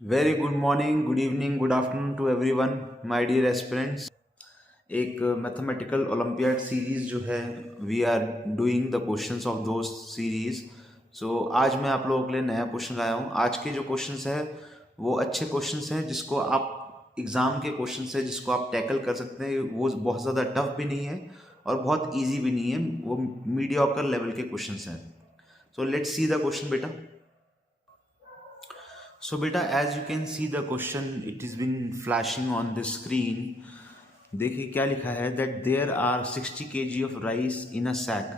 Very good morning, good evening, good afternoon to everyone my dear aspirants. एक mathematical olympiad series जो है we are doing the questions of दोस्त series. So आज मैं आप लोगों के लिए नया क्वेश्चन लाया हूँ। आज के जो क्वेश्चंस है वो अच्छे क्वेश्चंस हैं जिसको आप एग्ज़ाम के क्वेश्चंस है जिसको आप टैकल कर सकते हैं। वो बहुत ज़्यादा टफ भी नहीं है और बहुत ईजी भी नहीं है, वो मीडियोकर लेवल के क्वेश्चंस हैं। So let's see the question बेटा। So beta, as you can see the question, it is been flashing on the screen. देखिए क्या लिखा है that there are 60 kg of rice in a sack.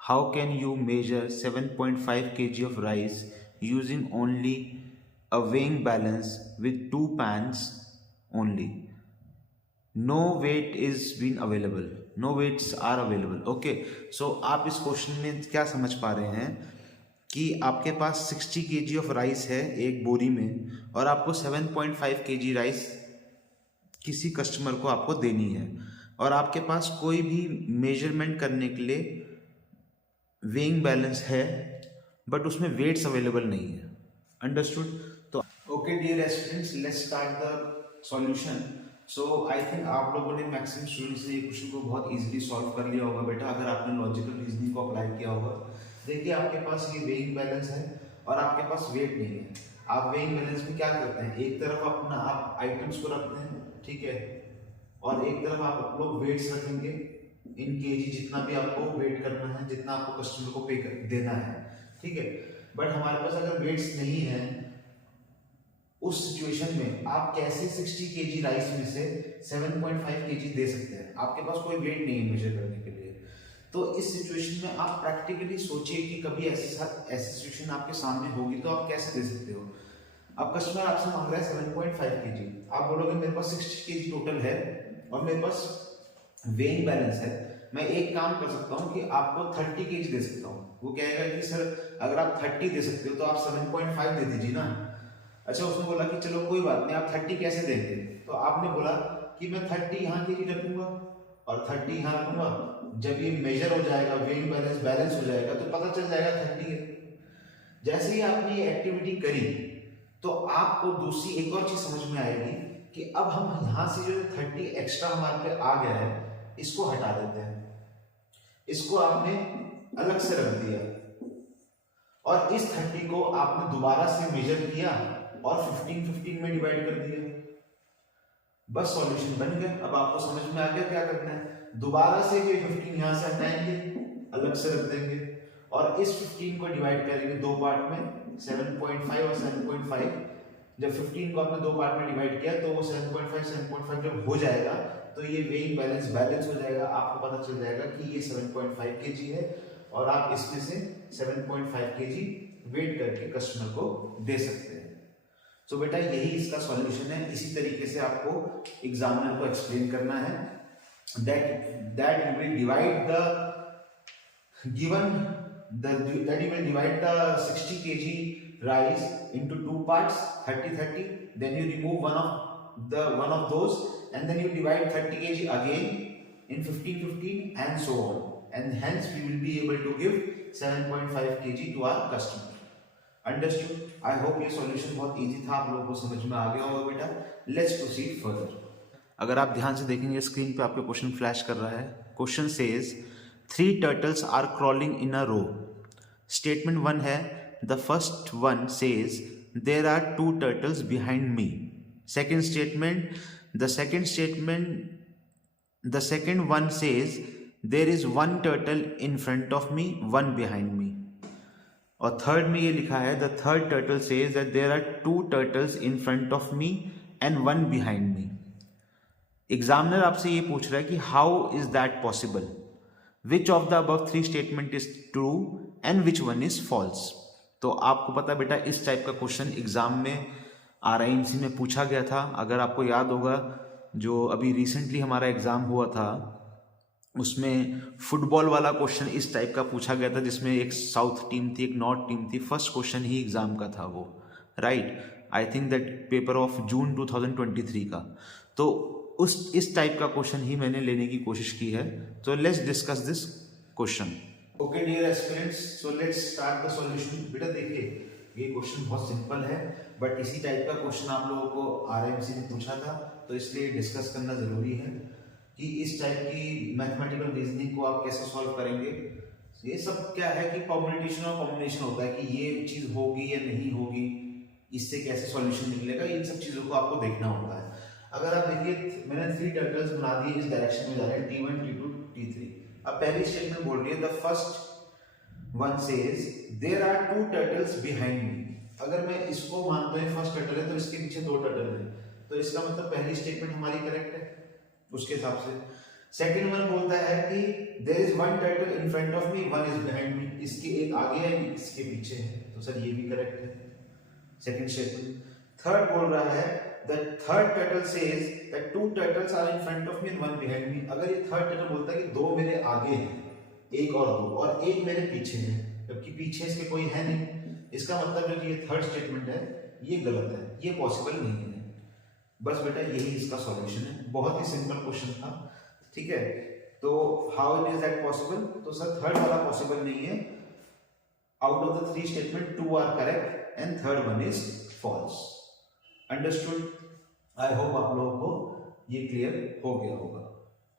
How can you measure 7.5 kg of rice using only a weighing balance with two pans only? No weight is been available. No weights are available. Okay. So आप इस question में क्या समझ पा रहे हैं कि आपके पास 60 kg ऑफ राइस है एक बोरी में और आपको 7.5 kg राइस किसी कस्टमर को आपको देनी है और आपके पास कोई भी मेजरमेंट करने के लिए वेइंग बैलेंस है बट उसमें वेट्स अवेलेबल नहीं है। अंडरस्टूड? तो okay dear students, let's start the solution. So I think आप लोगों ने मैक्सिमम स्टूडेंट्स ने ये क्वेश्चन को बहुत इजीली सॉल्व कर लिया होगा बेटा, अगर आपने लॉजिकल रीजनिंग को अप्लाई किया होगा। देखिए आपके पास ये वेइंग बैलेंस है और आपके पास वेट नहीं है। आप वेइंग बैलेंस में क्या करते हैं, एक तरफ अपना आप आइटम्स को रखते हैं, ठीक है, और एक तरफ आप लोग वेट्स रखेंगे इन केजी, जितना भी आपको वेट करना है, जितना आपको कस्टमर को पे देना है, ठीक है। बट हमारे पास अगर वेट्स नहीं है, उस सिचुएशन में आप कैसे 60 केजी राइस में से 7.5 केजी दे सकते हैं? आपके पास कोई वेट नहीं है मेजर करने के लिए। तो इस सिचुएशन में आप प्रैक्टिकली सोचिए कि कभी ऐसी सिचुएशन आपके सामने होगी तो आप कैसे दे सकते हो। अब कस्टमर आपसे मांग रहा है 7.5 केजी, आप बोलोगे मेरे पास 60 केजी टोटल है और मेरे पास वेइंग बैलेंस है, मैं एक काम कर सकता हूँ कि आपको 30 केजी दे सकता हूँ। वो कहेगा कि सर अगर आप 30 दे सकते हो तो आप 7.5 दे दीजिए ना। अच्छा, उसने बोला कि चलो कोई बात नहीं, आप 30 कैसे देंगे? तो आपने बोला कि मैं 30 यहाँ केजी रखूंगा और 30 यहाँ रखूंगा। जब ये मेजर हो जाएगा, वेइंग बैलेंस हो जाएगा तो पता चल जाएगा 30 है। जैसे ही आपने ये एक्टिविटी करी तो आपको दूसरी एक और चीज समझ में आएगी कि अब हम यहां से जो 30 एक्स्ट्रा हमारे पे आ गया है इसको हटा देते हैं। इसको आपने अलग से रख दिया और इस 30 को आपने दोबारा से मेजर किया और 15 में डिवाइड कर दिया। बस सॉल्यूशन बन गया। अब आपको समझ में आ गया क्या करना है। दोबारा से ये 15 यहां से हटाएंगे, अलग से रख देंगे और इस 15 को डिवाइड करेंगे दो पार्ट में, 7.5 और 7.5। जब 15 को आपने दो पार्ट में डिवाइड किया तो वो 7.5 जब हो जाएगा तो ये वेइंग बैलेंस हो जाएगा। आपको पता चल जाएगा कि ये 7.5 केजी है और आप इसमें से 7.5 केजी वेट करके कस्टमर को दे सकते हैं। तो बेटा यही इसका सॉल्यूशन है। इसी तरीके से आपको एग्जामिनर को एक्सप्लेन करना है that you will divide the given that you will divide the 60 kg rice into two parts, 30 then you remove one of those and then you divide 30 kg again in 15 and so on, and hence we will be able to give 7.5 kg to our customer. Understood? I hope ये solution बहुत easy था, आप लोगों को समझ में आ गया होगा बेटा। Let's proceed further. अगर आप ध्यान से देखेंगे स्क्रीन पे आपके क्वेश्चन फ्लैश कर रहा है। Question says 3 turtles are crawling in a row. Statement 1 है, the first one says there are 2 turtles behind me. Second statement, the second one says there is 1 turtle in front of me, 1 behind me. और third में ये लिखा है, the third turtle says that there are 2 turtles in front of me and 1 behind me. Examiner आपसे ये पूछ रहा है कि how is that possible, which of the above 3 statement is true and which one is false. तो आपको पता बेटा इस टाइप का क्वेश्चन एग्जाम में RIMC में पूछा गया था। अगर आपको याद होगा जो अभी रिसेंटली हमारा एग्जाम हुआ था उसमें फुटबॉल वाला क्वेश्चन इस टाइप का पूछा गया था, जिसमें एक साउथ टीम थी एक नॉर्थ टीम थी। फर्स्ट क्वेश्चन ही एग्जाम का था वो, right. I think that paper of June 2023 का। तो इस टाइप का क्वेश्चन ही मैंने लेने की कोशिश की है। तो let's discuss this question. Okay dear aspirants, so let's start the solution. बेटा देखिए ये क्वेश्चन बहुत सिंपल है, बट इसी टाइप का क्वेश्चन आप लोगों को आरएमसी ने पूछा था, तो इसलिए डिस्कस करना जरूरी है कि इस टाइप की मैथमेटिकल रीजनिंग को आप कैसे सॉल्व करेंगे। ये सब क्या है कि परम्यूटेशन और कॉम्बिनेशन होता है कि ये चीज होगी या नहीं होगी, इससे कैसे सॉल्यूशन निकलेगा, इन सब चीजों को आपको देखना होता है। अगर आप देखिए मैंने 3 टर्टल्स बना दिए, इस डायरेक्शन में जा रहे हैं T1 T2 T3। अब पहली स्टेटमेंट बोल रही है the first one says there are 2 turtles behind me. अगर मैं इसको मानता हूं फर्स्ट टर्टल है तो इसके पीछे 2 टर्टल है, तो इसका मतलब पहली स्टेटमेंट हमारी करेक्ट है उसके हिसाब से। सेकंड वन बोलता है कि there is one turtle in front of me, one is behind me, इसके एक आगे है इसके पीछे है, तो सर ये भी करेक्ट है सेकंड स्टेटमेंट। थर्ड बोल रहा है the third turtle says that 2 turtles are in front of me and one behind me. अगर ये थर्ड टर्टल बोलता है कि 2 मेरे आगे हैं, एक और 2, और एक मेरे पीछे है, जबकि पीछे इसके कोई है नहीं, इसका मतलब जो ये थर्ड स्टेटमेंट है ये गलत है, ये पॉसिबल नहीं है। बस बेटा यही इसका सॉल्यूशन है, बहुत ही सिंपल क्वेश्चन था, ठीक है। तो how it is that possible, तो सर थर्ड वाला पॉसिबल नहीं है। Out of the 3 statement 2 are correct and third one is false. Understood? I hope आप लोगों को ये क्लियर हो गया होगा।